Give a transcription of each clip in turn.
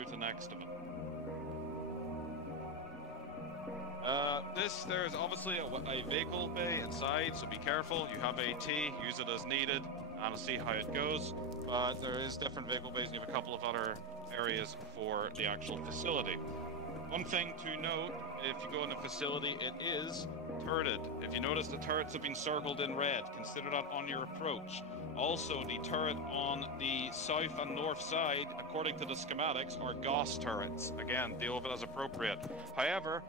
through to the next of it. There's obviously a vehicle bay inside, so be careful. You have AT, use it as needed, and see how it goes. But there is different vehicle bays, and you have a couple of other areas for the actual facility. One thing to note, if you go in the facility, it is turreted. If you notice, the turrets have been circled in red. Consider that on your approach. Also, the turret on the south and north side, according to the schematics, are Gauss turrets. Again, deal with it as appropriate. However,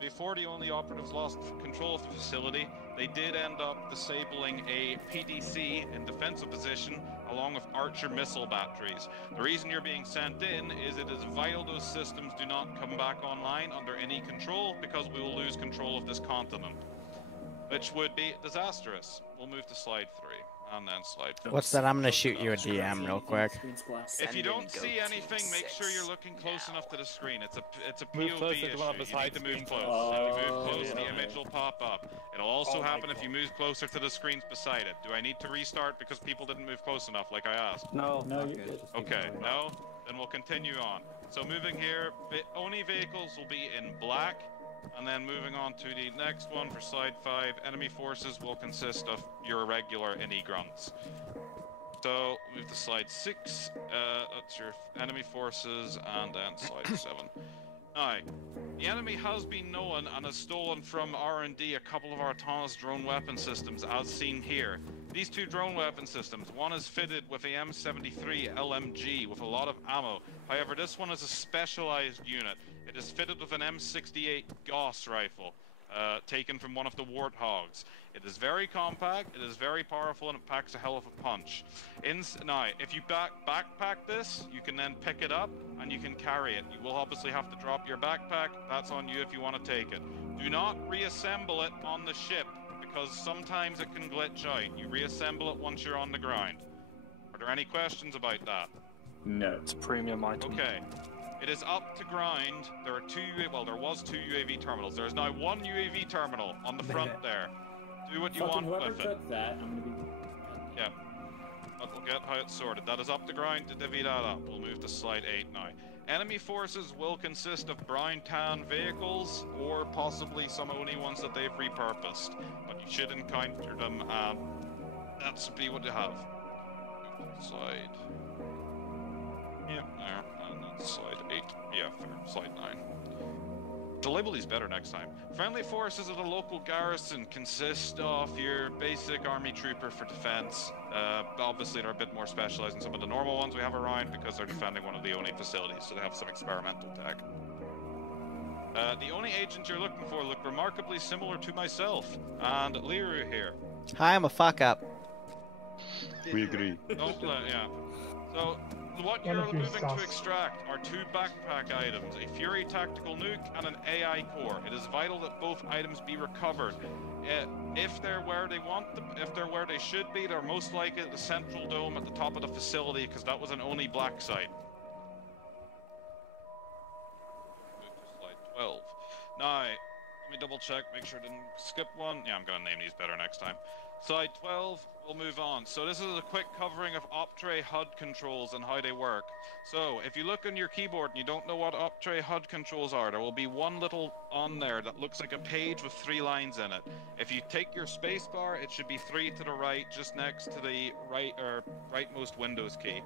before the only operatives lost control of the facility, they did end up disabling a PDC in defensive position along with Archer missile batteries. The reason you're being sent in is it is vital those systems do not come back online under any control, because we will lose control of this continent, which would be disastrous. We'll move to slide 3. And then slide 4. What's that? I'm gonna shoot you a DM real quick. If you don't see anything, make sure you're looking close enough to the screen. It's a Move POV issue. to You need to move close. If you move close, the image will pop up. It'll also happen if you move closer to the screens beside it. Do I need to restart because people didn't move close enough, like I asked? No. No, you're good. Okay, no? Then we'll continue on. So moving here, only vehicles will be in black. And then moving on to the next one for slide 5, enemy forces will consist of your regular INI grunts. So move to slide 6, that's your enemy forces, and then slide 7. Now, the enemy has been known and has stolen from R&D a couple of our autonomous drone weapon systems, as seen here. These two drone weapon systems, one is fitted with a M73 LMG with a lot of ammo. However, this one is a specialized unit. It is fitted with an M68 Gauss rifle, taken from one of the Warthogs. It is very compact, it is very powerful, and it packs a hell of a punch. Now, if you backpack this, you can then pick it up and you can carry it. You will obviously have to drop your backpack. That's on you if you want to take it. Do not reassemble it on the ship, because sometimes it can glitch out. You reassemble it once you're on the ground. Are there any questions about that? No. It's a premium item. Okay. It is up to ground. There are there was 2 UAV terminals. There is now 1 UAV terminal on the front there. Do what you want Whoever with it. took that, I'm gonna be... Yeah. But we'll get how it's sorted. That is up to ground to divvy that up. We'll move to slide 8 now. Enemy forces will consist of brown tan vehicles, or possibly some only ones that they've repurposed. But you should encounter them, and that should be what you have. Slide. Yep, there. And that's slide 8. Yeah, fair. Slide 9. To label these better next time. Friendly forces of the local garrison consist of your basic army trooper for defense. Obviously, they're a bit more specialized than some of the normal ones we have around because they're defending one of the only facilities, so they have some experimental tech. The only agent you're looking for look remarkably similar to myself and Liru here. Hi, I'm a fuck up. We agree. Yeah. So, what you're moving to extract are 2 backpack items, a Fury tactical nuke and an AI core. It is vital that both items be recovered. If they're where they want them, if they're where they should be, they're most likely at the central dome at the top of the facility, because that was an only black site. Move to slide 12. Now, let me double check, make sure I didn't skip one. Yeah, I'm going to name these better next time. Slide 12, we'll move on. So this is a quick covering of Optre HUD Controls and how they work. So if you look on your keyboard and you don't know what Optre HUD Controls are, there will be one little on there that looks like a page with 3 lines in it. If you take your space bar, it should be 3 to the right, just next to the rightmost Windows key.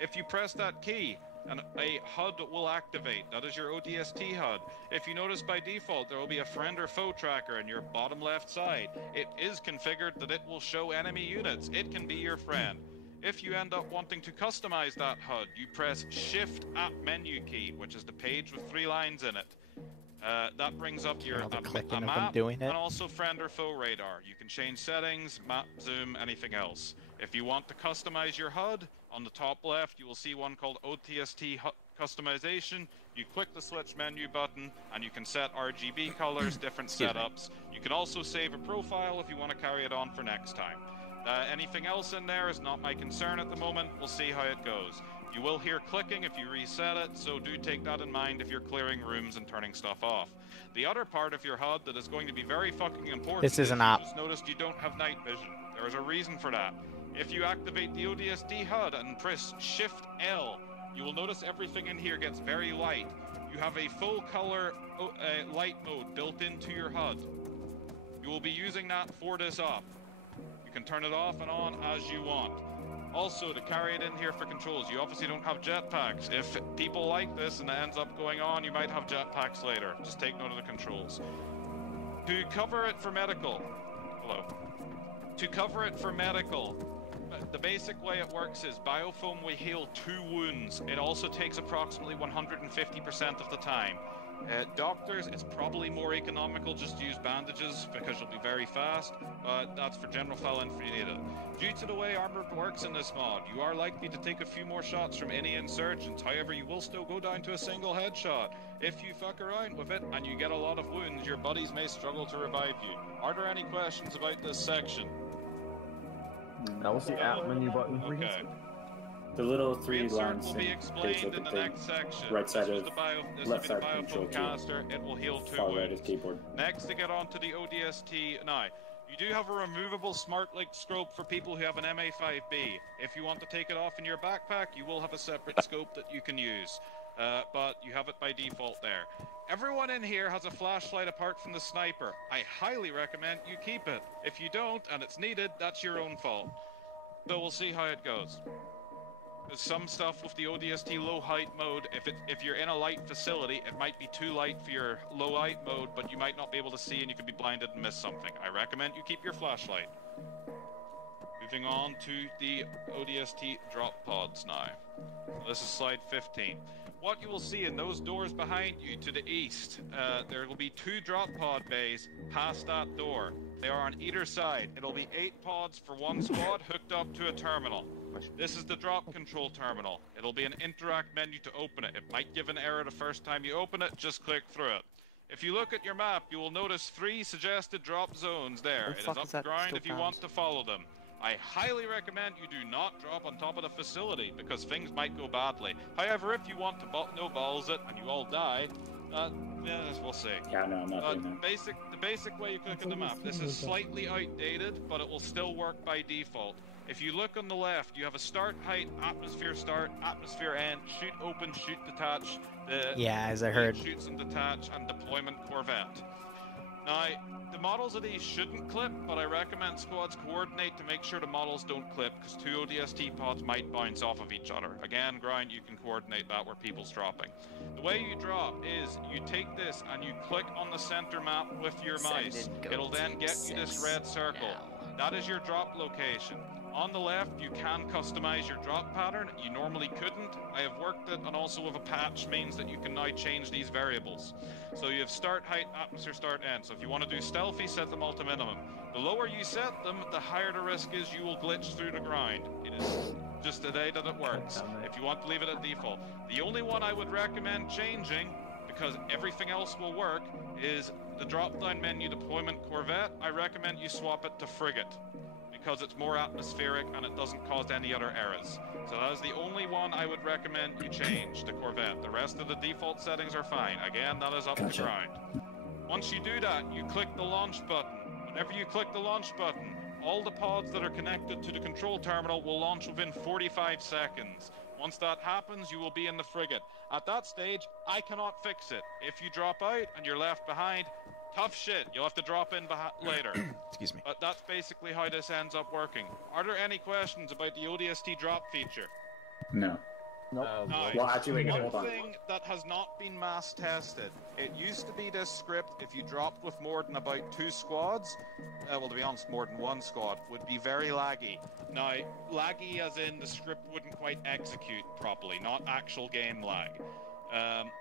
If you press that key, and a HUD will activate. That is your ODST HUD. If you notice, by default, there will be a friend or foe tracker in your bottom left side. It is configured that it will show enemy units. It can be your friend. If you end up wanting to customize that HUD, you press Shift at menu key, which is the page with 3 lines in it. That brings up your a map and also friend or foe radar. You can change settings, map, zoom, anything else. If you want to customize your HUD, on the top left you will see one called ODST customization. You click the switch menu button and you can set RGB colors, different setups. You can also save a profile if you want to carry it on for next time. Anything else in there is not my concern at the moment. We'll see how it goes. You will hear clicking if you reset it, so do take that in mind if you're clearing rooms and turning stuff off. The other part of your HUD that is going to be very fucking important is an op. You just noticed you don't have night vision. There is a reason for that. If you activate the ODST HUD and press Shift L, you will notice everything in here gets very light. You have a full color light mode built into your HUD. You will be using that for this op. You can turn it off and on as you want. Also, to carry it in here for controls, you obviously don't have jetpacks. If people like this and it ends up going on, you might have jetpacks later. Just take note of the controls. To cover it for medical... Hello. To cover it for medical, the basic way it works is biofoam will heal 2 wounds. It also takes approximately 150% of the time. Doctors, it's probably more economical just to use bandages because you'll be very fast, but that's for general file info you need it. Due to the way armor works in this mod, you are likely to take a few more shots from any insurgents, however you will still go down to a single headshot. If you fuck around with it and you get a lot of wounds, your buddies may struggle to revive you. Are there any questions about this section? Now what's the app menu button? Okay. The little 3 lines will be explained in the next section. Right side of left side of control canister. It will heal 2 far right wounds. of keyboard. Next, to get onto the ODST. Now, you do have a removable smart link scope for people who have an MA5B. If you want to take it off in your backpack, you will have a separate scope that you can use. But you have it by default there. Everyone in here has a flashlight apart from the sniper. I highly recommend you keep it. If you don't, and it's needed, that's your own fault. So we'll see how it goes. There's some stuff with the ODST low height mode. If you're in a light facility, it might be too light for your low light mode, but you might not be able to see and you could be blinded and miss something. I recommend you keep your flashlight. Moving on to the ODST drop pods now. This is slide 15. What you will see in those doors behind you to the east, there will be 2 drop pod bays past that door. They are on either side. It'll be 8 pods for 1 squad hooked up to a terminal. This is the drop control terminal. It'll be an interact menu to open it. It might give an error the first time you open it, just click through it. If you look at your map, you will notice 3 suggested drop zones there. It is up the grind if you want to follow them. I highly recommend you do not drop on top of the facility, because things might go badly. However, if you want to no balls it and you all die, yeah, we'll see. Yeah, no, I'm not doing that. The basic way you click on the map, this is slightly outdated, but it will still work by default. If you look on the left, you have a start height, atmosphere start, atmosphere end, shoot open, shoot detach. Yeah, as I heard. Shoots and detach, and deployment corvette. Now, the models of these shouldn't clip, but I recommend squads coordinate to make sure the models don't clip, because 2 ODST pods might bounce off of each other. Again, grind, you can coordinate that where people's dropping. The way you drop is, you take this and you click on the center map with your mouse. It'll then get you this red circle. That is your drop location. On the left, you can customize your drop pattern. You normally couldn't. I have worked it, and also with a patch means that you can now change these variables. So you have start height, atmosphere, start end. So if you want to do stealthy, set them all to minimum. The lower you set them, the higher the risk is you will glitch through the grind. It is just the way that it works. If you want to leave it at default. The only one I would recommend changing, because everything else will work, is the drop-down menu deployment corvette. I recommend you swap it to frigate, because it's more atmospheric and it doesn't cause any other errors. So that is the only one I would recommend you change, the corvette. The rest of the default settings are fine. Again, that is up to grind. Once you do that, you click the launch button. Whenever you click the launch button, all the pods that are connected to the control terminal will launch within 45 seconds. Once that happens, you will be in the frigate. At that stage, I cannot fix it. If you drop out and you're left behind, tough shit. You'll have to drop in later. Excuse me. But that's basically how this ends up working. Are there any questions about the ODST drop feature? No. Nope. Now, Well, actually, wait, hold one on. thing that has not been mass tested. It used to be this script, if you dropped with more than about 2 squads, well, to be honest, more than 1 squad, would be very laggy. Now, laggy as in the script wouldn't quite execute properly, not actual game lag.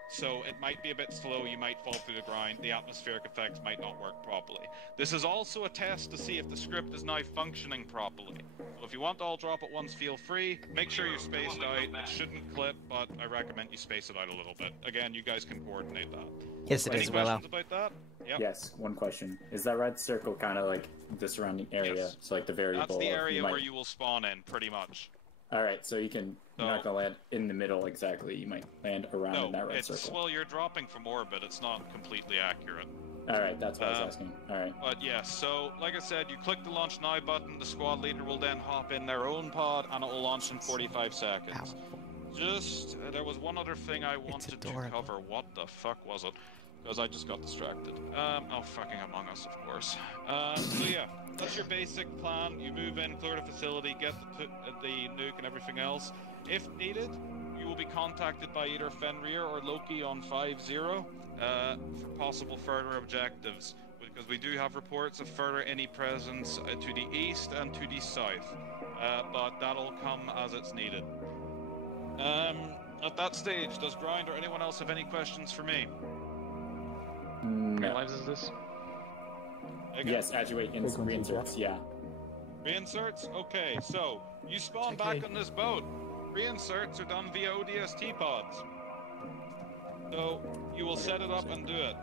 So it might be a bit slow, you might fall through the grind, the atmospheric effects might not work properly. This is also a test to see if the script is now functioning properly. So if you want to all drop at once, feel free. Make sure you're spaced out. It shouldn't clip, but I recommend you space it out a little bit. Again, you guys can coordinate that. Yes, it Any is, Willow. questions about that? Yep. Yes, one question. Is that red circle kind of like the surrounding area? Yes. So like the variable? That's the area might... where you will spawn in, pretty much. Alright, so you can... You're not going to land in the middle exactly. You might land around in that red circle. Well, you're dropping from orbit. It's not completely accurate. Alright, that's what I was asking. Alright. But yes, so like I said, you click the launch now button, the squad leader will then hop in their own pod, and it will launch in 45 seconds. Just, there was one other thing I wanted to cover. What the fuck was it? Because I just got distracted. Oh, fucking Among Us, of course. So yeah, that's your basic plan. You move in, clear the facility, get the nuke and everything else. If needed, you will be contacted by either Fenrir or Loki on 5-0 for possible further objectives. Because we do have reports of further enemy presence to the east and to the south. But that'll come as it's needed. At that stage, does Grind or anyone else have any questions for me? No. How many lives is this? Again? Yes, actuate reinserts, yeah. Reinserts? Okay, so you spawn back on this boat. Reinserts are done via ODST pods. So you will set it up and do it.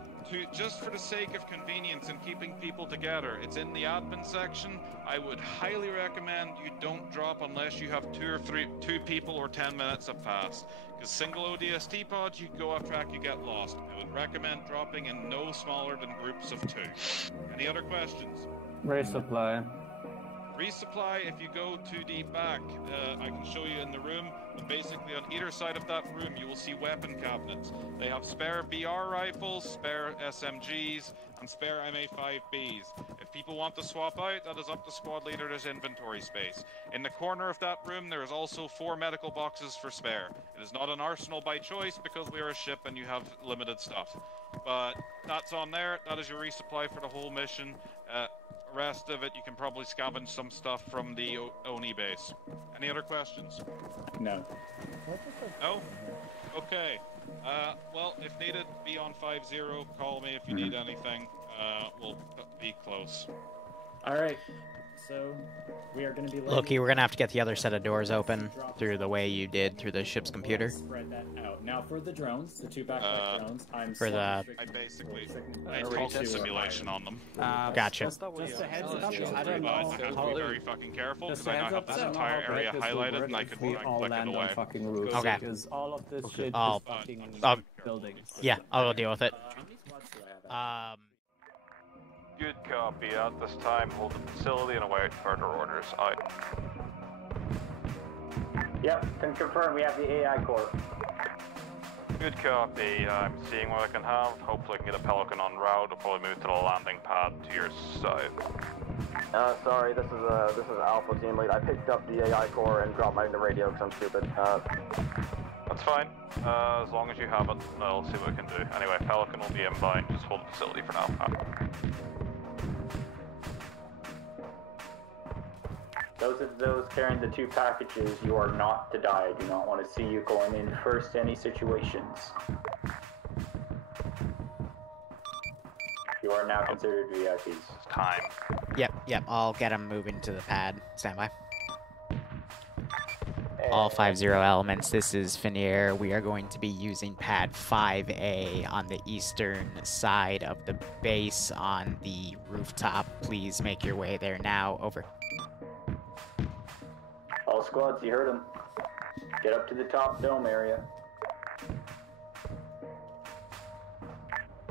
Just for the sake of convenience and keeping people together, it's in the admin section. I would highly recommend you don't drop unless you have two people or 10 minutes have passed. Because single ODST pods, you go off track, you get lost. I would recommend dropping in no smaller than groups of 2. Any other questions? Resupply. Resupply, if you go to the back, I can show you in the room, but basically on either side of that room you will see weapon cabinets. They have spare BR rifles, spare SMGs, and spare MA5Bs. If people want to swap out, that is up to squad leader, there's inventory space. In the corner of that room there is also 4 medical boxes for spare. It is not an arsenal by choice because we are a ship and you have limited stuff. But that's on there, that is your resupply for the whole mission. Rest of it, you can probably scavenge some stuff from the Oni base. Any other questions? No. No? Okay. Well, if needed, be on 5-0. Call me if you need anything. We'll be close. Alright. So, we are going to be... Loki, we're going to have to get the other set of doors open through the way you did through the ship's computer. Spread that out. Now, for the drones, the 2 backpack drones, I'm for the... I basically... I installed simulation on them. Gotcha. Just a heads up, I don't know I have to be very fucking careful because I now have this entire area highlighted and I could click it away. Okay. Because all of this shit is fucking buildings. Yeah, I'll deal with it. Good copy. At this time, hold the facility and await further orders. Out. Yep, can confirm we have the AI core. Good copy. I'm seeing what I can have. Hopefully I can get a Pelican en route. I'll probably move to the landing pad to your side. Sorry, this is Alpha Team Lead. I picked up the AI core and dropped mine in the radio because I'm stupid. That's fine. As long as you have it, I'll see what I can do. Anyway, Pelican will be inbound. Just hold the facility for now. Those carrying the 2 packages, you are not to die. I do not want to see you going in first to any situations. You are now considered VIPs. It's time. Yep, I'll get him moving to the pad. Stand by. All 5-0 elements, this is Fenrir. We are going to be using pad 5A on the eastern side of the base on the rooftop. Please make your way there now. Over. All squads, you heard them. Get up to the top dome area.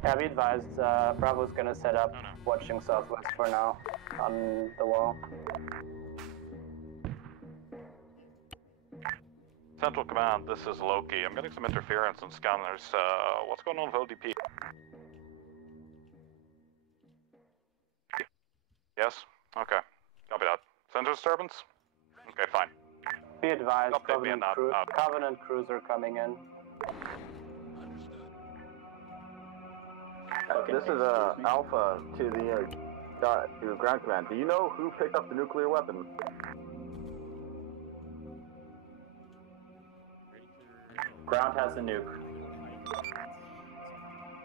Yeah, be advised, Bravo's gonna set up watching southwest for now on the wall. Central Command, this is Loki. I'm getting some interference on scanners. What's going on with LDP? Yes? Okay. Copy that. Center disturbance? Okay, fine. Be advised, Covenant cruiser coming in. This is Alpha to the ground command. Do you know who picked up the nuclear weapon? Ground has the nuke.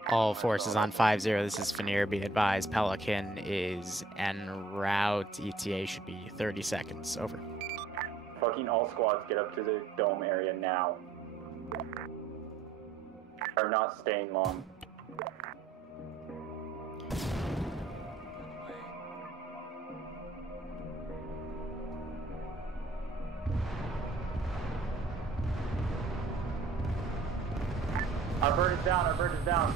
All forces on 5-0, this is Fenrir. Be advised, Pelican is en route. ETA should be 30 seconds. Over. Fucking all squads, get up to the dome area now. Are not staying long. Our bird is down, our bird is down.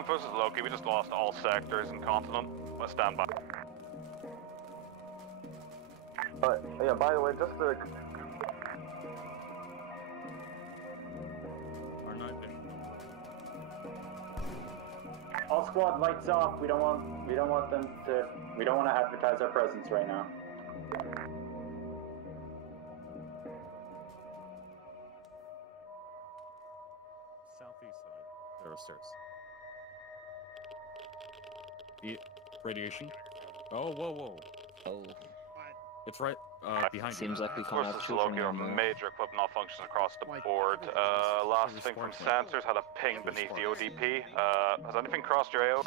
Ground Forces Loki, we just lost all sectors and continent. Let's stand by. Yeah, by the way, just to... All squad lights off. We don't want to advertise our presence right now. Southeast side. There are stairs. The radiation. Oh, whoa. Oh. It's right behind Seems you. like we can't have children Loki, anymore. major equipment malfunctions across the board. Last thing from sensors had a ping beneath the ODP. Has anything crossed your AO?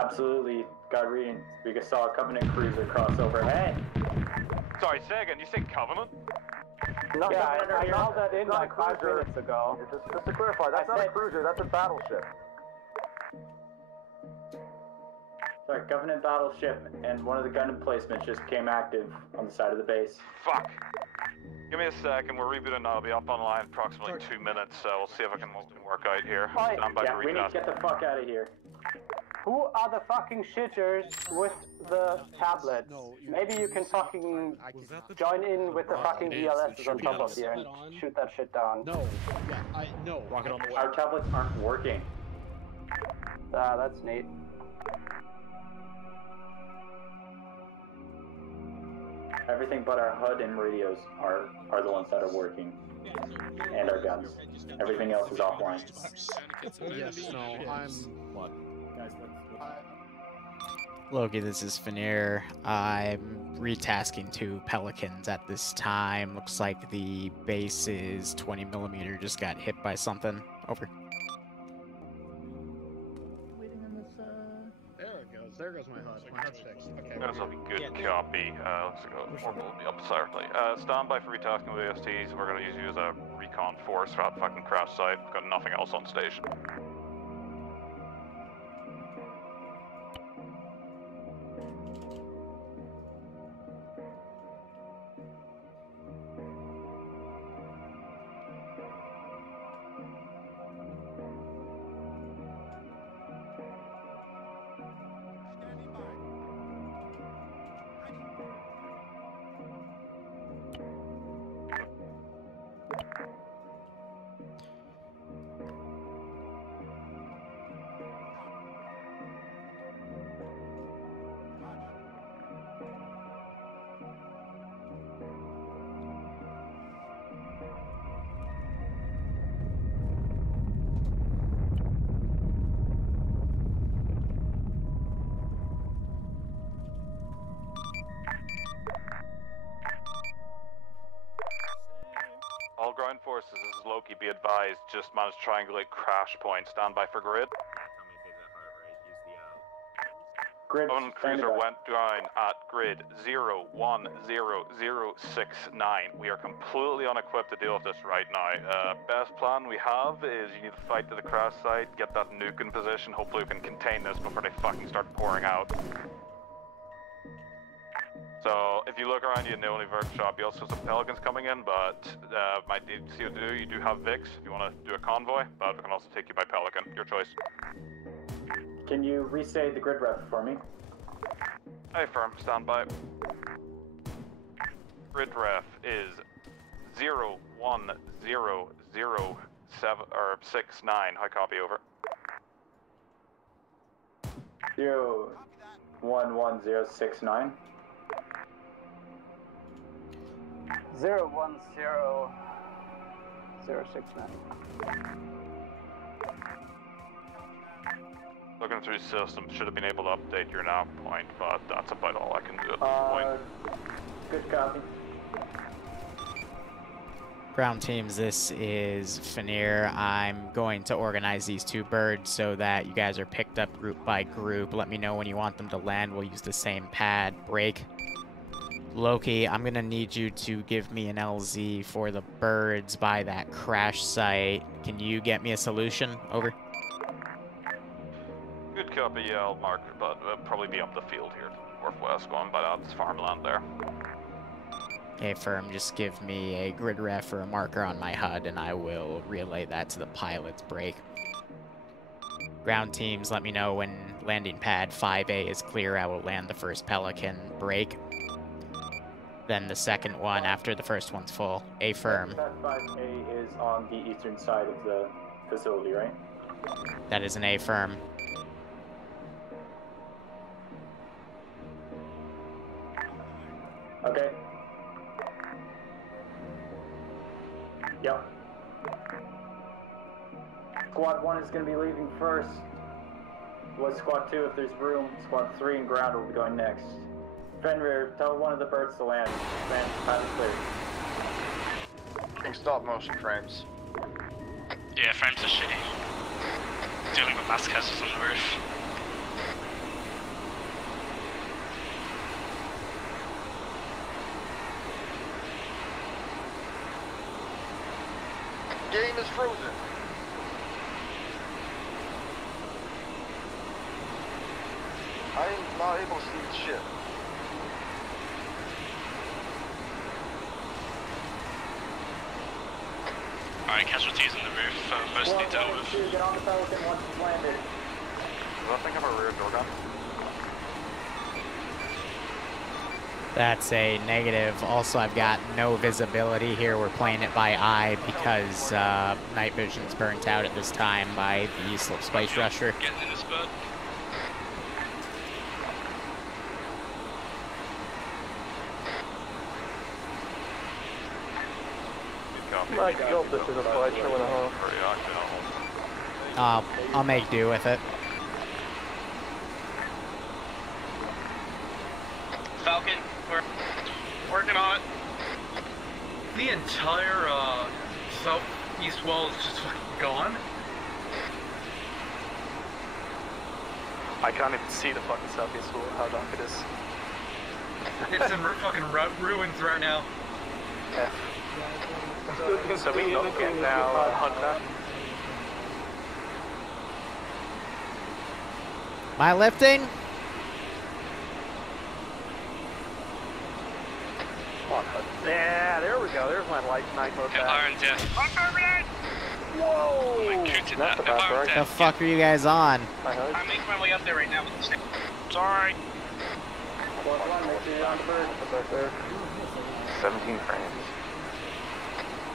Absolutely, got reading. We just saw a Covenant cruiser cross overhead. Sorry, say again. You say Covenant? No, yeah, I called that in like 5 minutes ago. Just to clarify, that's not a cruiser, that's a battleship. Sorry, Covenant battleship, and one of the gun emplacements just became active on the side of the base. Fuck. Give me a second. We're rebooting. I'll be up online in approximately 2 minutes, so we'll see if I can work out here. Stand by Yeah, for we need to retest. get the fuck out of here. Who are the fucking shitters with the tablets? Maybe you can fucking join in with the fucking DLSs on top of here and shoot that shit down. No, yeah, no. Rocket on the way. Our tablets aren't working. That's neat. Everything but our HUD and radios are the ones that are working. And our guns. Everything else is offline. Yes, no, I'm... What? Loki, this is Finir. I'm retasking 2 Pelicans at this time. Looks like the base's 20mm just got hit by something. Over. There goes my HUD. My HUD's fixed. Okay. That's a good copy. Let's go. Corporal will be up separately. Stand by for retasking with ASTs. We're going to use you as a recon force for that fucking crash site. We've got nothing else on station. All ground forces, this is Loki, be advised, just managed to triangulate crash point. Stand by for grid. Grid, One cruiser went down at grid 010069. We are completely unequipped to deal with this right now. Best plan we have is you need to fight to the crash site, get that nuke in position, hopefully we can contain this before they fucking start pouring out. So, if you look around you in the only workshop, you also have some Pelicans coming in, but might need CO2. You do have VIX if you want to do a convoy, but we can also take you by Pelican. Your choice. Can you restate the grid ref for me? Hey, firm, stand by. Grid ref is 01007 High copy, over. 011069. 010069. Looking through systems, should have been able to update your nav point, but that's about all I can do at this point. Good copy. Ground teams, this is Finir. I'm going to organize these 2 birds so that you guys are picked up group by group. Let me know when you want them to land. We'll use the same pad. Break. Loki, I'm going to need you to give me an LZ for the birds by that crash site. Can you get me a solution? Over. Good copy, yeah, I'll mark it, but it'll probably be up the field here to the northwest, going by that farmland there. Okay, firm, just give me a grid ref or a marker on my HUD, and I will relay that to the pilot's break. Ground teams, let me know when landing pad 5A is clear. I will land the first Pelican break. Then the second one after the first one's full. A firm. Pad 5A is on the eastern side of the facility, right? That is an A firm. Okay. Yep. Squad 1 is going to be leaving first. What's Squad 2 if there's room? Squad 3 and ground will be going next. Fenrir, tell one of the birds to land. Land, pad is clear. Stop motion frames. Yeah, frames are shitty. Dealing with mass castles on the roof. Game is frozen. I am not able to see shit. Alright, casualties on the roof, mostly dealt with. Get on the Pelican once it's landed. Does that thing have a rear door gun? That's a negative. Also, I've got no visibility here. We're playing it by eye because night vision's burnt out at this time by the Slip Spice Rusher. Getting in this bird. My God, this is a flight 2.5. I'll make do with it. Falcon, we're working on it. The entire southeast wall is just fucking gone. I can't even see the fucking southeast wall, how dark it is. It's in fucking ruins right now. Yeah. So we not get now Hunter. Am I lifting? Yeah, there we go. There's my light night mode. Iron Death. Whoa! That's the best, right? The fuck are you guys on? I'm making my way up there right now with the stick. Sorry. 17 frames.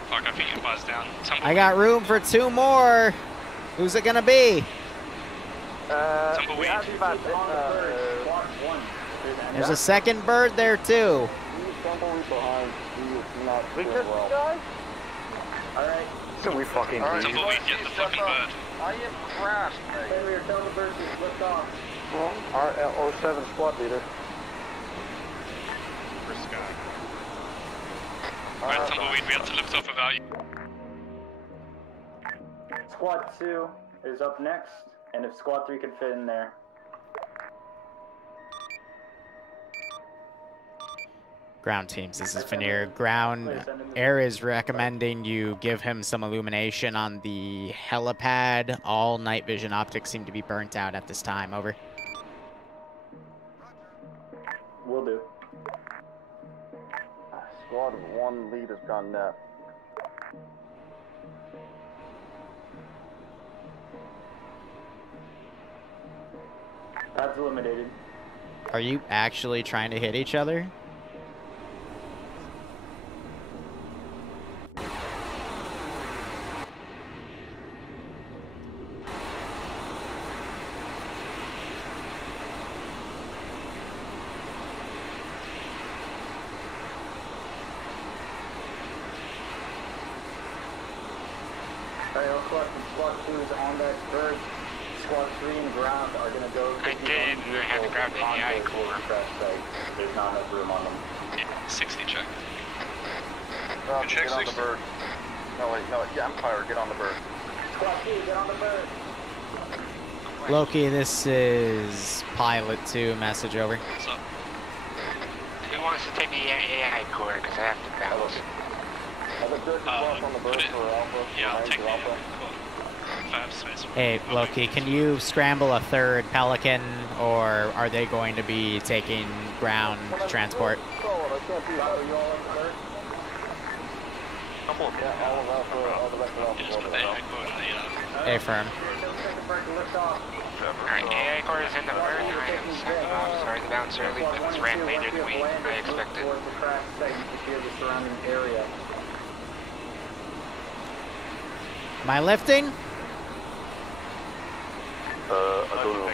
Fuck, I think you buzzed down. I got room for 2 more. Who's it gonna be? Tumbleweed. There's a second bird there too. We good, guys? Alright. So we fucking Tumbleweed, get the fucking bird. I am crashed, mate. Fenrir, tell the birds to lift off. RL07 squad leader. For Sky. Alright, Tumbleweed, we have to lift off without you. Squad 2 is up next, and if Squad 3 can fit in there. Ground teams, this is Veneer. Ground Air is recommending you give him some illumination on the helipad. All night vision optics seem to be burnt out at this time. Over. Will do. Squad 1 lead has gone net. Pad's eliminated. Are you actually trying to hit each other? Squad 2 is on that bird. Squad 3 and ground are going to go. I did. I had to grab the AI core. There's not enough room on them. Yeah, 60 check. Check get on the bird. No, wait, no, yeah, Empire, get on the bird. Squad 2, get on the bird. Loki, this is Pilot 2. Message over. What's up? Who wants to take the AI core? Because I have to balance. On the bird for Alpha. Yeah, I'll take the Alpha. Hey, Loki, can you scramble a third Pelican, or are they going to be taking ground transport? A firm. start to lift off. Alright, AI core is in the bird. I am signing off. Sorry to bounce early, but it's ran later than I expected. Towards the crash site and secure the surrounding area. Am I lifting? I don't know.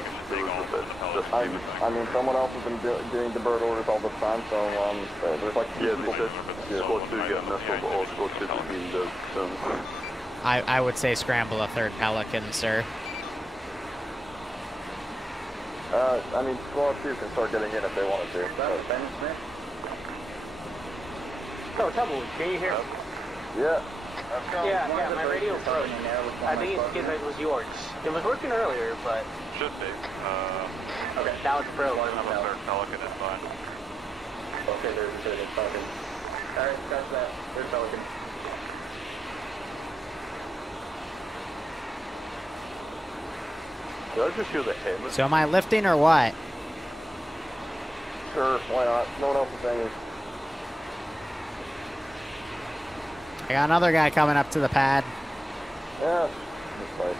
I mean, someone else has been doing the bird orders all the time, so there's like two people. Yeah, squad 2 getting missile, but all squad 2 is being dead soon. I would say scramble a third pelican, sir. I mean, squad 2 can start getting in if they wanted to. No, trouble. Can you hear me? Yeah. Yeah, my radio broke. I think it's because it was yours. It was working earlier, but... Should be. Okay, now it's broke. Third pelican is fine. Okay, there's a third pelican. Alright, scratch that. Third pelican. Did I just hear the hammer? So am I lifting or what? Sure, why not? No one else is saying it. I got another guy coming up to the pad. Yeah, that's right.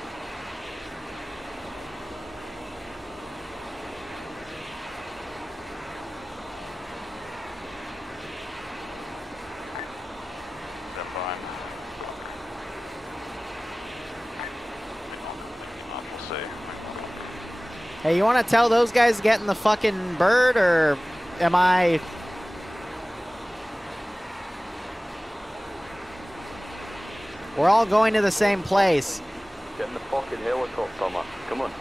They're fine. We'll see. Hey, you want to tell those guys to get in the fucking bird, or am I... We're all going to the same place. Get in the fucking helicopter, man. Come on.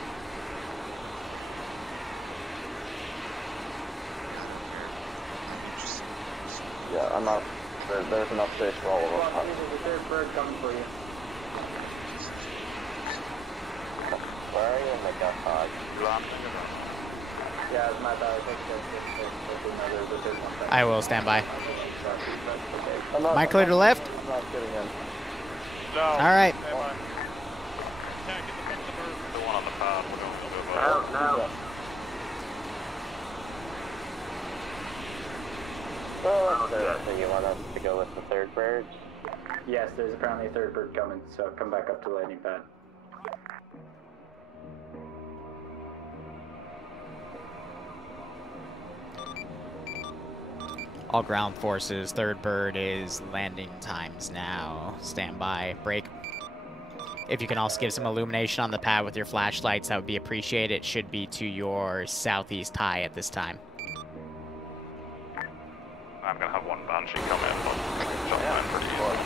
Yeah, I'm not. There's enough space for all of us. There's a third bird coming for you. Where are you? Oh my god, Todd. Yeah, it's my bad. I will stand by. Am I clear to lift? I'm not getting in. No. All right. The one on the pad. We're going to move Oh, no. So you want us to go with the third bird? Yes, there's apparently a third bird coming, so come back up to the landing pad. All ground forces, third bird is landing times now. Stand by. Break. If you can also give some illumination on the pad with your flashlights, that would be appreciated. It should be to your southeast high at this time. I'm going to have one Banshee come in, but jump in pretty easily.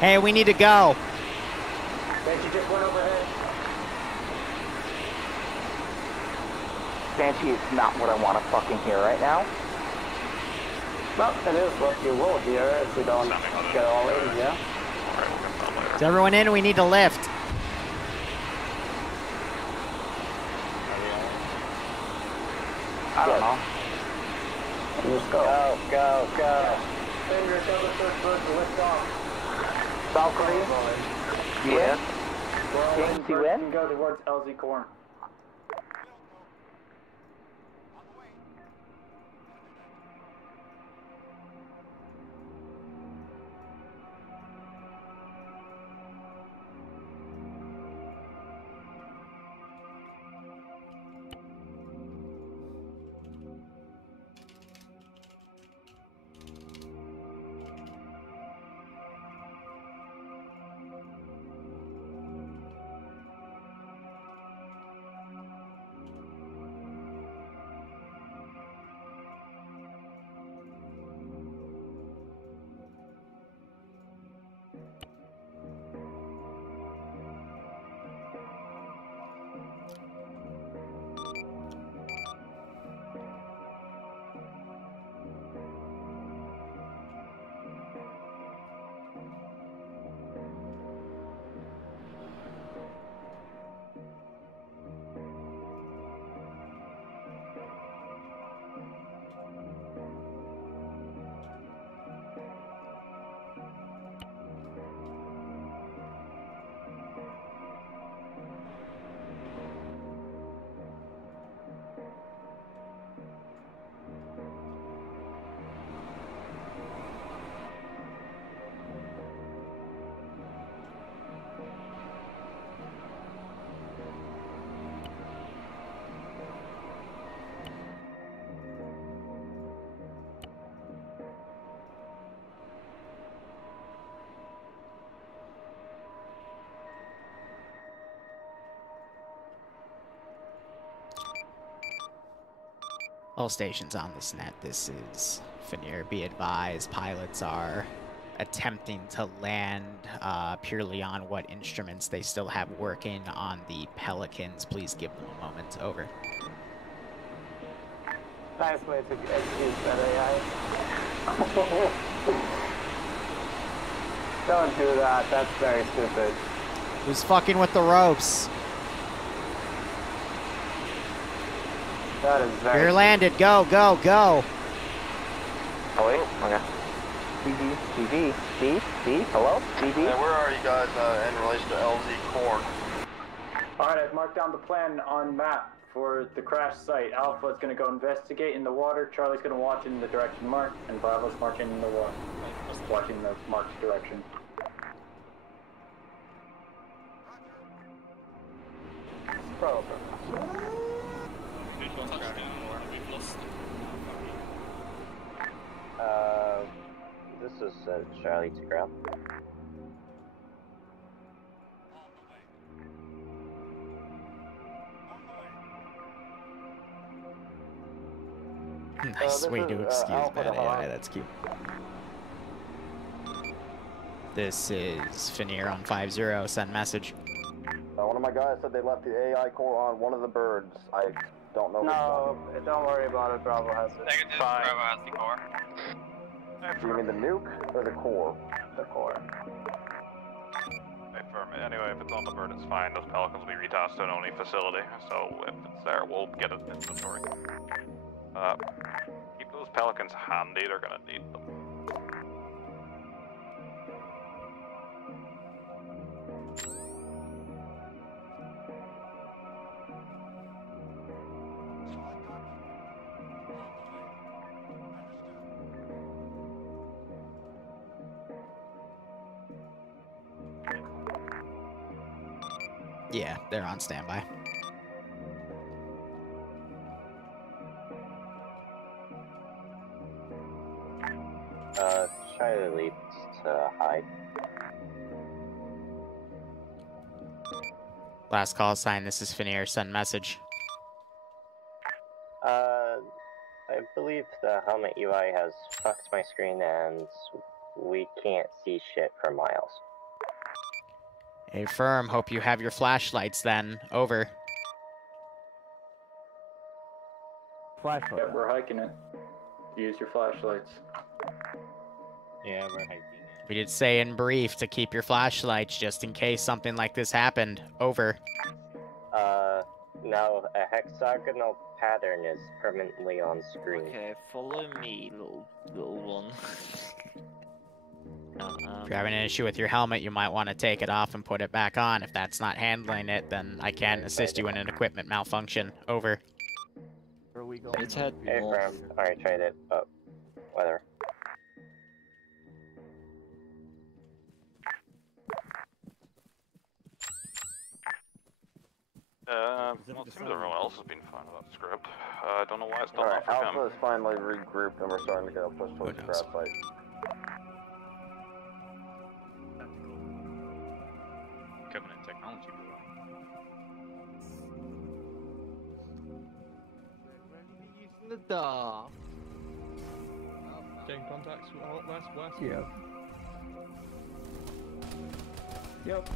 Hey, we need to go. Banshee just went overhead. Banshee is not what I want to fucking hear right now. Well, it is what you will hear if we don't get all in, yeah? Is everyone in? We need to lift. I don't know. Let's go. Go, go, go. Finger, tell the first bird to lift off. Valkyrie? Yes. Well, you in? can go towards LZ Corn. All stations on this net, this is Finir. Be advised, pilots are attempting to land purely on what instruments they still have working on the Pelicans. Please give them a moment. Over. Nice way to execute that AI. Don't do that, that's very stupid. Who's fucking with the ropes? That is very... You're landed, go, go, go! Oh wait, okay. DD, hello? DD? Where are you guys in relation to LZ Corn? Alright, I've marked down the plan on map for the crash site. Alpha is going to go investigate in the water, Charlie's going to watch in the direction marked, and Bravo's marching in the water. Watching the marked direction. Bravo. This is Charlie to ground. Nice way to excuse bad AI, that's cute. This is Finir on 5-0, send message. One of my guys said they left the AI core on one of the birds. I don't know. No, don't worry about it, Bravo has it. Negative, Bravo has the core. You mean the nuke or the core? The core. Anyway, if it's on the bird, it's fine. Those pelicans will be retasked to an only facility, so if it's there, we'll get it in inventory. Keep those pelicans handy, they're gonna need them. Yeah, they're on standby. Charlie leads to hide. Last call sign, this is Finir, send message. I believe the helmet UI has fucked my screen and we can't see shit for miles. Affirm, hope you have your flashlights then. Over. Flashlight. Yeah, we're hiking it. Use your flashlights. Yeah, we're hiking it. We did say in brief to keep your flashlights just in case something like this happened. Over. Now a hexagonal pattern is permanently on screen. Okay, follow me, little one. If you're having an issue with your helmet, you might want to take it off and put it back on. If that's not handling it, then I can assist you in an equipment malfunction. Over. Where are we going? It's head Affirm. Alright, tried it, but whatever. Well, it seems everyone else has been fine with that script. I don't know why it's still not for him. Alpha is finally regrouped and we're starting to get a push towards the crash site. Covenant technology. In the dark. Getting contacts west. Yep. Yep.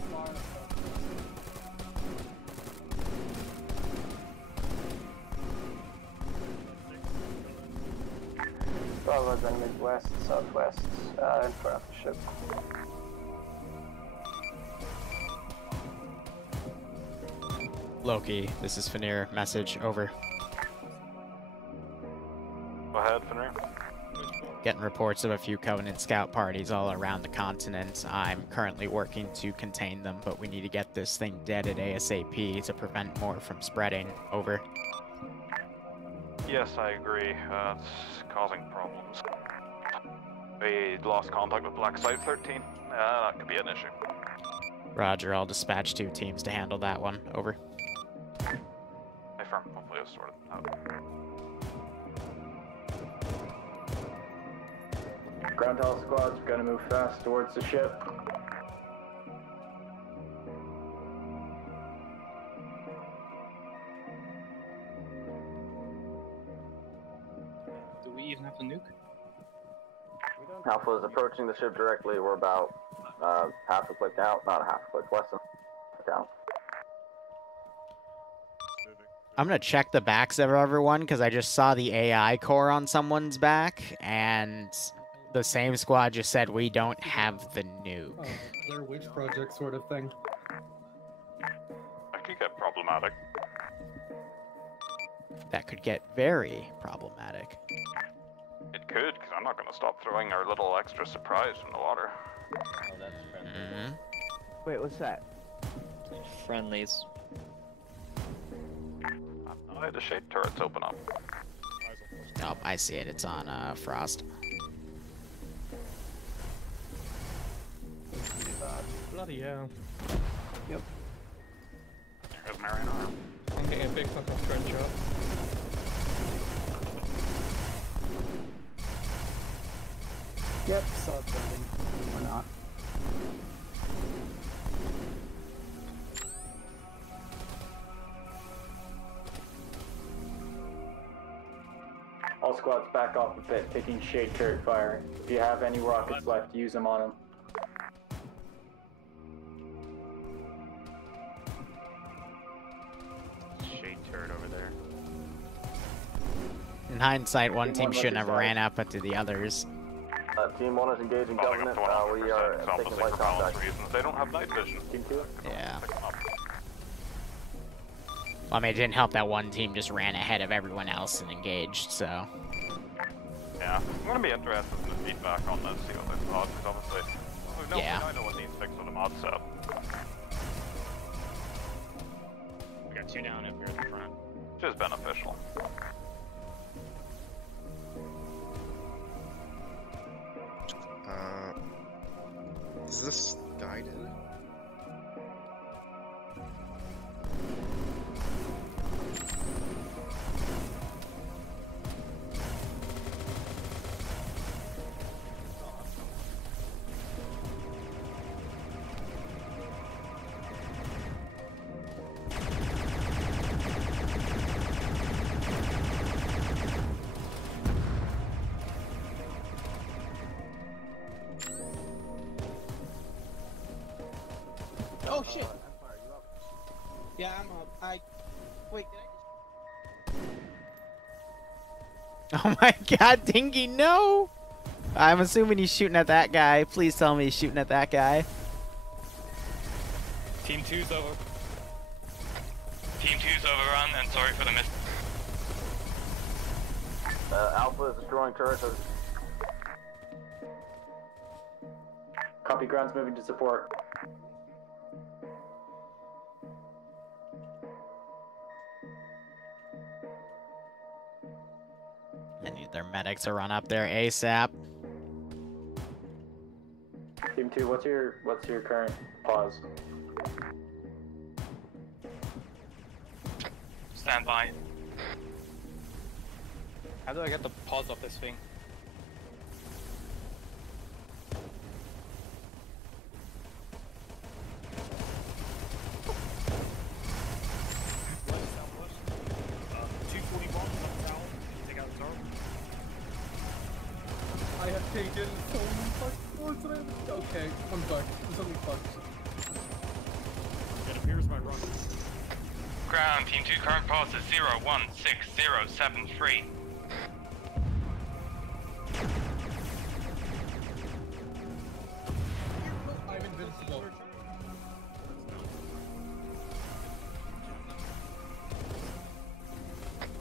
Bravo's in midwest, southwest, in front of the ship. Loki, this is Finir. Message. Over. Go ahead, Finir. Getting reports of a few Covenant scout parties all around the continent. I'm currently working to contain them, but we need to get this thing deaded ASAP to prevent more from spreading. Over. Yes, I agree. It's causing problems. We lost contact with Black Site 13. That could be an issue. Roger, I'll dispatch 2 teams to handle that one. Over. Affirm. Hopefully it's sorted out. Ground all squads, we're gonna move fast towards the ship. even have the nuke? Alpha is approaching the ship directly. We're about half a click out, not a half a click, less than a click out. I'm gonna check the backs of everyone because I just saw the AI core on someone's back, and the same squad just said we don't have the nuke. Blair Witch Project sort of thing. That could get problematic. That could get very problematic. It could, because I'm not going to stop throwing our little extra surprise from the water. Oh, that's friendly. Wait, what's that? Friendlies. I had the shade turrets open up. Oh, I see it. It's on Frost. Bloody hell. Yep. There's Marion Arm. I'm getting a big fucking friend shot. Yep, saw it building. Or not. All squads back off a bit, taking shade turret fire. If you have any rockets left, use them on them. Shade turret over there. In hindsight, one team shouldn't have ran up into the others. Team 1 is engaging Covenant. We are taking light contact. They don't have night vision. Team 2? Yeah. Well, I mean, it didn't help that one team just ran ahead of everyone else and engaged, so... Yeah, I'm going to be interested in the feedback on this, see what they thought, because obviously... Well, yeah. I know what needs fixed with the mod setup. We got 2 down up here at the front. Which is beneficial. Is this guided? Oh shit! Yeah, I'm up. Wait, did I Oh my god, Dingy, no! I'm assuming he's shooting at that guy. Please tell me he's shooting at that guy. Team 2's over. Team 2's overrun, and sorry for the miss. Alpha is destroying turrets. Copy, ground's moving to support. I need their medics to run up there ASAP. Team 2, what's your current pause? Stand by. How do I get the pause off this thing? I have taken so many fucking bullets and okay, I'm done. Something fucked. It appears my run. Ground, Team 2 current pulse is 016073. I'm invincible.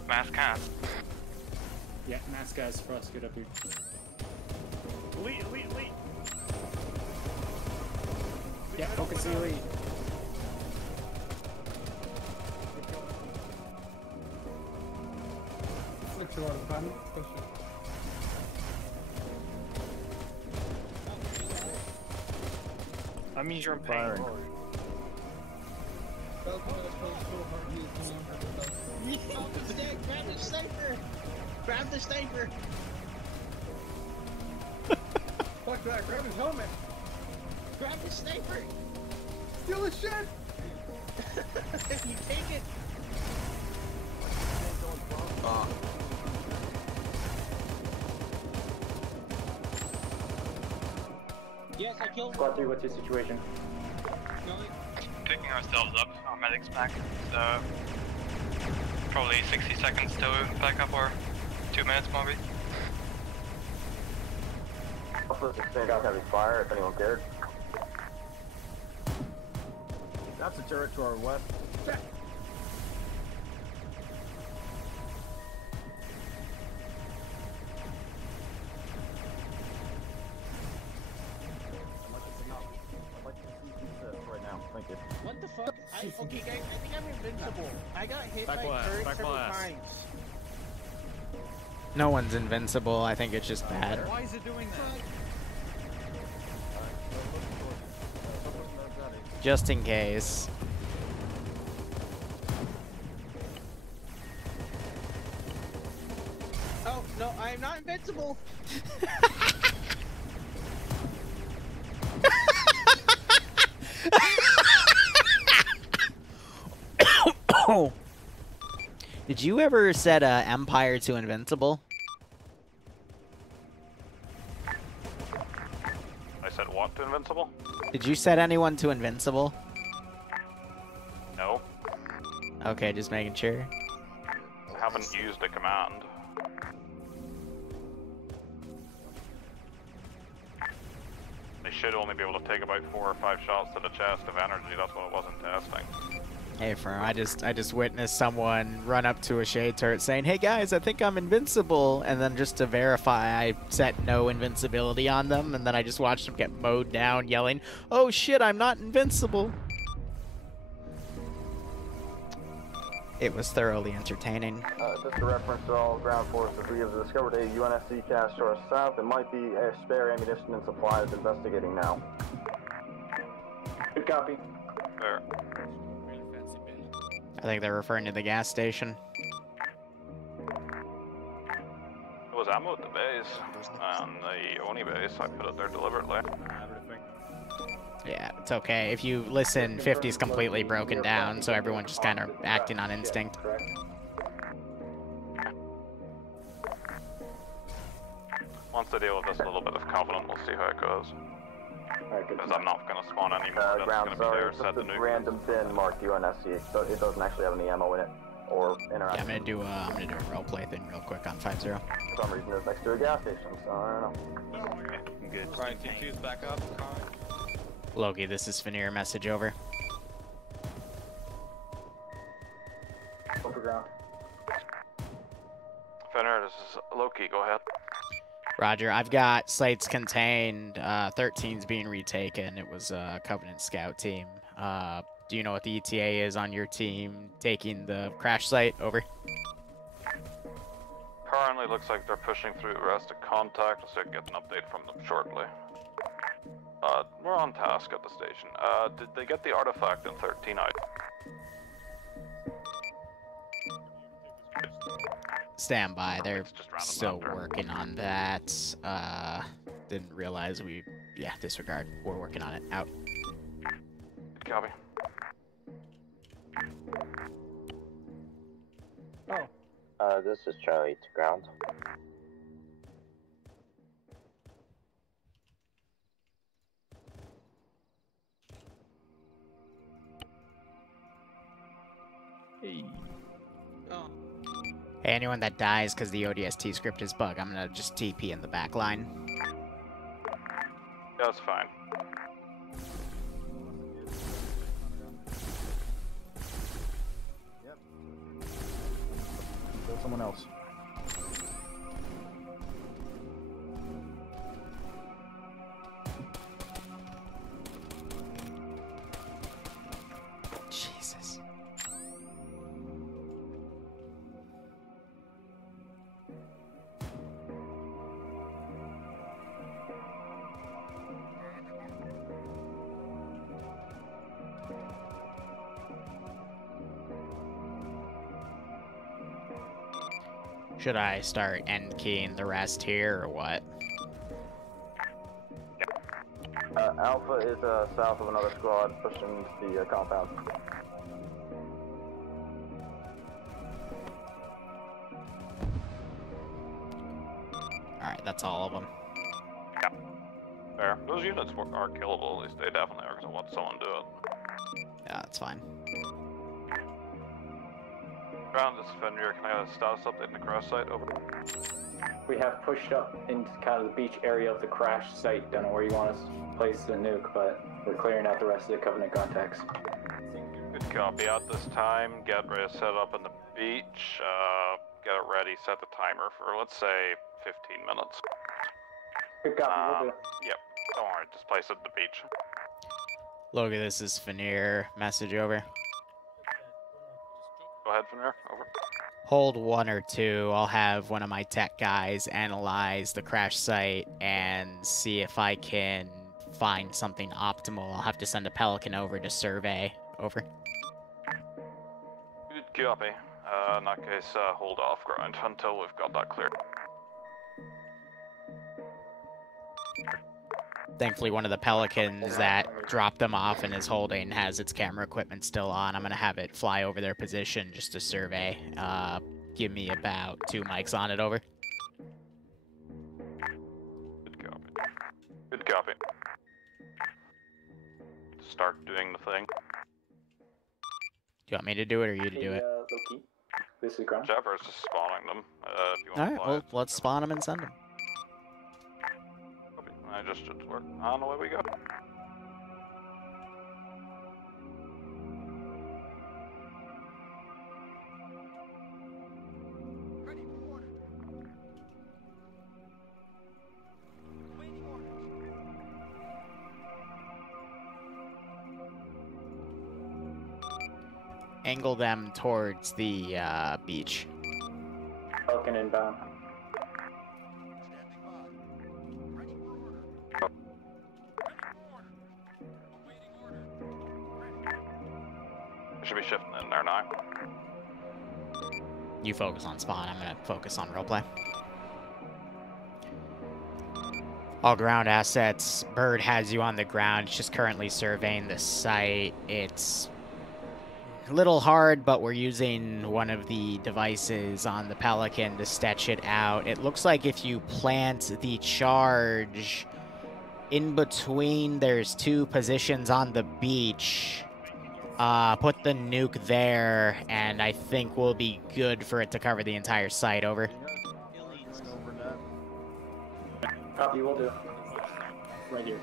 Mass cast. Yeah, mass guys for us, get up here. Elite. Yeah, focus the elite. Looks a lot of fun. That means you're in pain. grab the sniper! Grab the sniper! Fuck that, grab his helmet! Grab the sniper! Steal his shit! You take it! Yes, I killed Squad 3, what's your situation? Picking ourselves up, our medics back. So probably 60 seconds to back up, or 2 minutes maybe. Also, sustained heavy fire if anyone cared. That's a turret to our west. Check. Right now, thank you. What the fuck? Okay, guys, I think I'm invincible. I got hit Back by left, turrets back several left. times. No one's invincible. I think it's just bad. Why is it doing that? Just in case. Oh, no, I am not invincible. Did you ever set Empire to invincible? I said what to invincible? Did you set anyone to invincible? No. Okay, just making sure. I haven't used a command. They should only be able to take about 4 or 5 shots to the chest of energy. That's what it wasn't testing. Hey, Firm, I just witnessed someone run up to a shade turret saying, "Hey guys, I think I'm invincible," and then just to verify, I set no invincibility on them, and then I just watched them get mowed down, yelling, "Oh shit, I'm not invincible!" It was thoroughly entertaining. Just a reference to all ground forces. We have discovered a UNSC cache to our south. It might be spare ammunition and supplies. Investigating now. Good copy. Fair. I think they're referring to the gas station. There was ammo at the base, and the Oni base. I put it there deliberately. Yeah, it's okay. If you listen, 50's completely broken down, so everyone's just kind of acting on instinct. Once I deal with this little bit of Covenant, we'll see how it goes. Because I'm not going to spawn any more. That's Ground, going to be sorry, there, it's set just the a nuke. random bin marked UNSC, so it doesn't actually have any ammo in it, or interaction. Yeah, I'm gonna do a role play thing real quick on 5-0. For some reason it's next to a gas station, so I don't know. Good. Right, team 2's back up. Loki, this is Veneer, message over. Over ground. Fenrir, this is Loki, go ahead. Roger, I've got sites contained, 13's being retaken. It was a Covenant scout team. Do you know what the ETA is on your team taking the crash site? Over. Currently looks like they're pushing through arrested contact, so I can get an update from them shortly. We're on task at the station. Did they get the artifact in 13 out? Stand by, they're still working on that. Didn't realize yeah, disregard. We're working on it. Out. Good copy. This is Charlie to ground. Hey, anyone that dies because the ODST script is bug, I'm gonna just TP in the back line. Yeah, that's fine. Kill someone else. Jesus. Should I start end keying the rest here or what? Alpha is south of another squad pushing the compound. Alright, that's all of them. Fair. Those units are killable, at least they definitely are, because I want someone to do it. Yeah, that's fine. Ground, this is Fenrir. Can I get a status update in the crash site? Over. We have pushed up into kind of the beach area of the crash site. Don't know where you want us to place the nuke, but we're clearing out the rest of the Covenant contacts. Good copy. At this time, get ready to set up in the beach. Get it ready, set the timer for, let's say, 15 minutes. Good copy, we'll do. Yep, don't worry, just place it at the beach. Logan, this is Fenrir. Message over. Go ahead, Fenrir, over. Hold 1 or 2. I'll have one of my tech guys analyze the crash site and see if I can find something optimal. I'll have to send a Pelican over to survey. Over. Good copy. In that case, hold off ground until we've got that cleared. Thankfully, one of the Pelicans that dropped them off and is holding has its camera equipment still on. I'm going to have it fly over their position just to survey. Give me about 2 mics on it, over. Good copy. Good copy. Start doing the thing. Do you want me to do it or you to do it? Loki. This is ground. Jeffers is spawning them. If you want Alright, to fly well, it. let's spawn them and send them. I just did work. On the way we go. Angle them towards the beach. Pelican inbound. Should be shifting in there now. You focus on spawn, I'm gonna focus on roleplay. All ground assets. Bird has you on the ground. It's just currently surveying the site. It's a little hard, but we're using one of the devices on the Pelican to sketch it out. It looks like if you plant the charge in between, there's 2 positions on the beach. Put the nuke there, and I think we'll be good for it to cover the entire site, over. Copy, we'll do. Right here.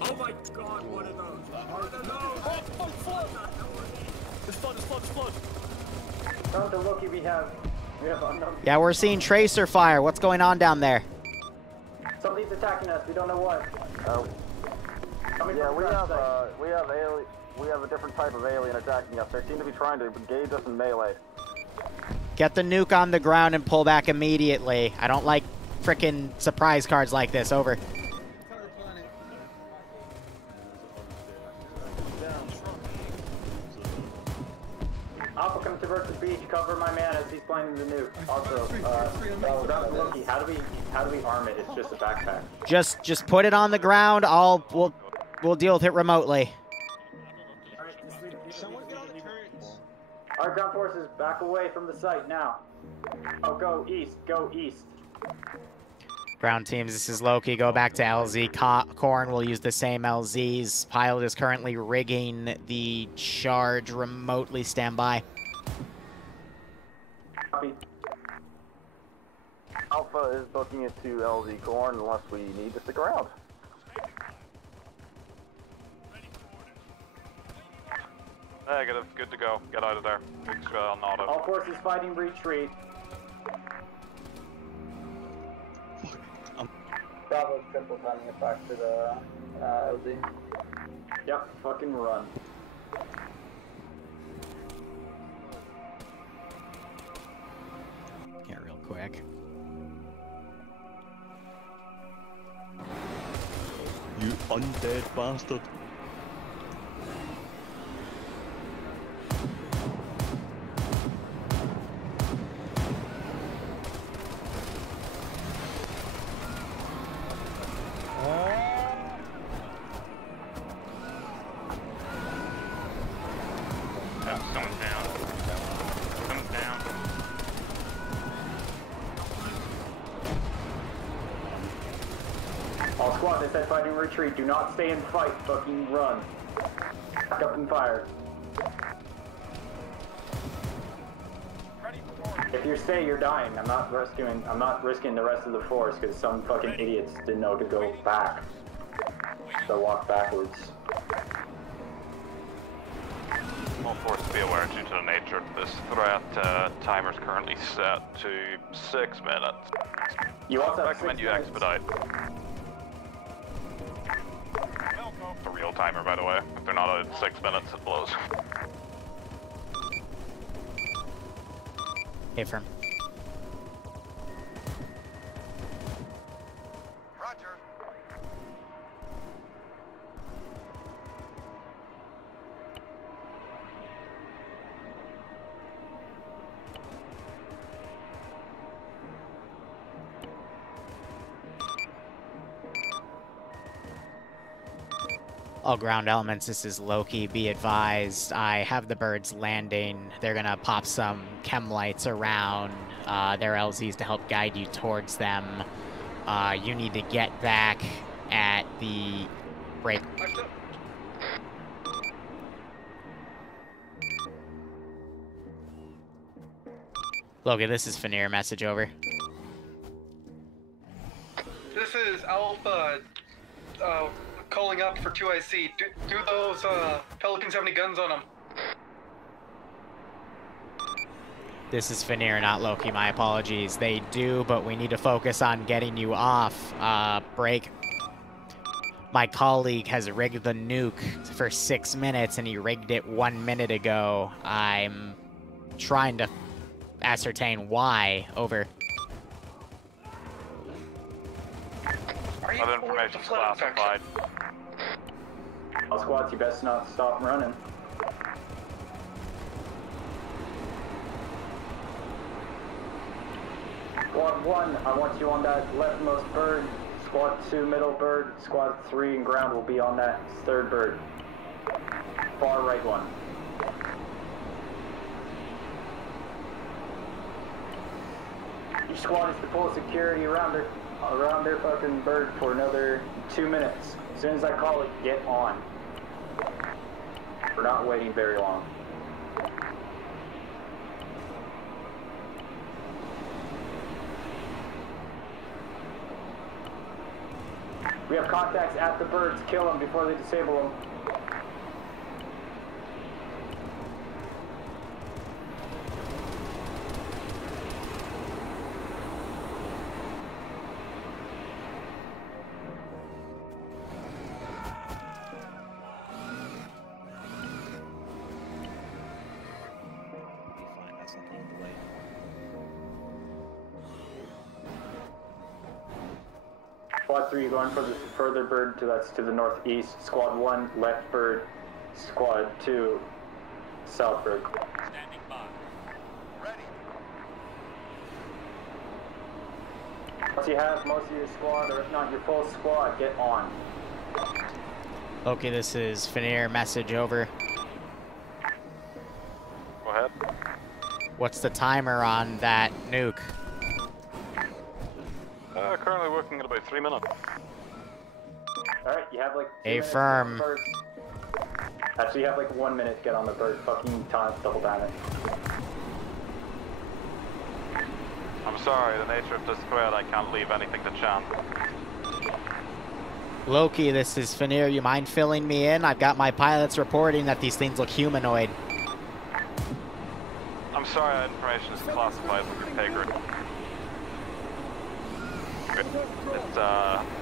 Oh my god, what are those? What are those? Oh, flood! It's flood! Down to Loki, we have unknown. Yeah, we're seeing tracer fire. What's going on down there? Somebody's attacking us, we don't know what. Yeah, we have a different type of alien attacking us. They seem to be trying to engage us in melee. Get the nuke on the ground and pull back immediately. I don't like frickin' surprise cards like this, over. Alpha, come towards the beach, cover my man as he's planting the nuke. Also, Loki, how do we arm it? It's just a backpack. Just put it on the ground. We'll deal with it remotely. Our ground forces back away from the site now. Oh, go east, go east. Ground teams, this is Loki. Go back to LZ. Korn will use the same LZs. Pilot is currently rigging the charge remotely. Stand by. Copy. Alpha is booking it to LZ Korn unless we need to stick around. Negative, good to go. Get out of there. Not All forces fighting retreat. Bravo's triple timing it back to the LZ. Yep, fucking run. Yeah, real quick. You undead bastard. All All squad, they said fighting retreat. Do not stay and fight. Fucking run. Back up and fire. If you stay, you're dying. I'm not risking the rest of the force because some fucking idiots didn't know to go back. So walk backwards. All force be aware due to the nature of this threat. Timer's currently set to 6 minutes. You also recommend you expedite. The real timer, by the way. If they're not at 6 minutes, it blows. Hey, firm. All ground elements, this is Loki. Be advised, I have the birds landing. They're gonna pop some chem lights around their LZs to help guide you towards them. You need to get back at the break. Loki, this is Fenrir. Message over. This is Alpha. Calling up for 2IC. Do those Pelicans have any guns on them? This is Fenrir, not Loki. My apologies. They do, but we need to focus on getting you off. Break. My colleague has rigged the nuke for 6 minutes, and he rigged it 1 minute ago. I'm trying to ascertain why. Over. Other information is classified. All squads, you best not stop running. Squad 1, I want you on that leftmost bird. Squad 2, middle bird. Squad 3 and ground will be on that third bird. Far right one. Each squad is to pull security around their fucking bird for another 2 minutes. As soon as I call it, get on. We're not waiting very long. We have contacts at the birds. Kill them before they disable them. Squad 3, you're going for the further bird that's to the northeast. Squad 1, left bird. Squad 2, south bird. Standing by. Ready. Once you have most of your squad, or if not your full squad, get on. Okay, this is Fenrir. Message over. Go ahead. What's the timer on that nuke? Currently working at about 3 minutes. Alright, you have like 2 A minutes firm. to get on the bird. Actually, you have like 1 minute to get on the bird. Fucking time, double time it. I'm sorry, the nature of this threat, I can't leave anything to chance. Loki, this is Fenrir. You mind filling me in? I've got my pilots reporting that these things look humanoid. I'm sorry, that information is classified with your pay grade. It's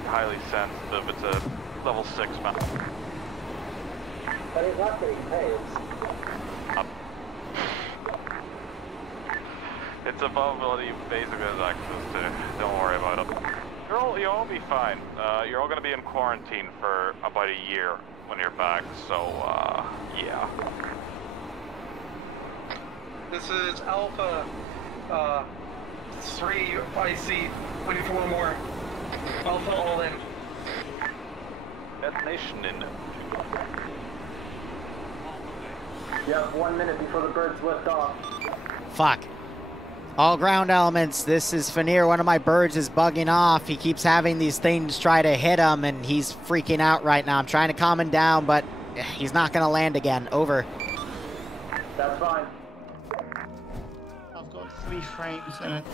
highly sensitive. It's a level 6 man. But he's not getting paid. It's a vulnerability basically has access to. Don't worry about it. You'll all be fine. You're all going to be in quarantine for about a year when you're back. So yeah. This is Alpha 3 IC. Waiting for one more. Alpha all in. Detonation in. You have 1 minute before the birds lift off. Fuck. All ground elements, this is Fanir. One of my birds is bugging off. He keeps having these things try to hit him, and he's freaking out right now. I'm trying to calm him down, but he's not going to land again. Over. That's fine. I've got 3 frames in it.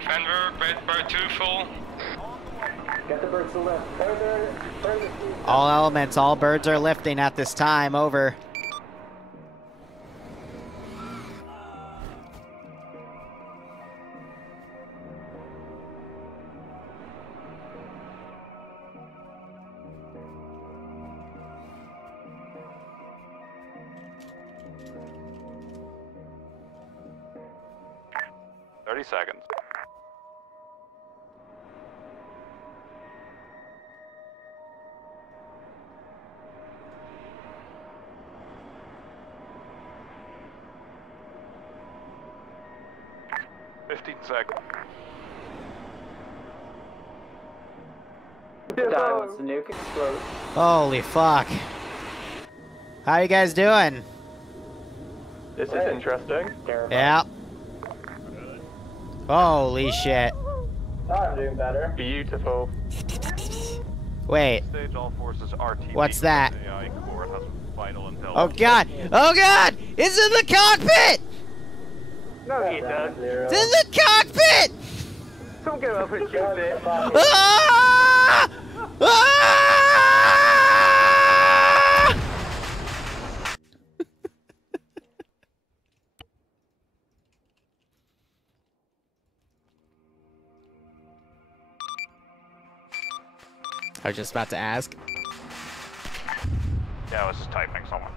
Fenver, bird 2 full. Get the birds to lift. Further. All elements, all birds are lifting at this time. Over. Seconds. Die once the nuke explodes. Holy fuck. How you guys doing? This is interesting. Yeah. Holy shit. I'm doing better. Beautiful. Wait. Stage all forces RTB. What's that? AI core has vital intelligence. Oh god! Oh god! It's in the cockpit! No, it doesn't. It's in the cockpit! Someone go over and shoot it. Ah! Ah! I was just about to ask. Yeah, I was just typing someone.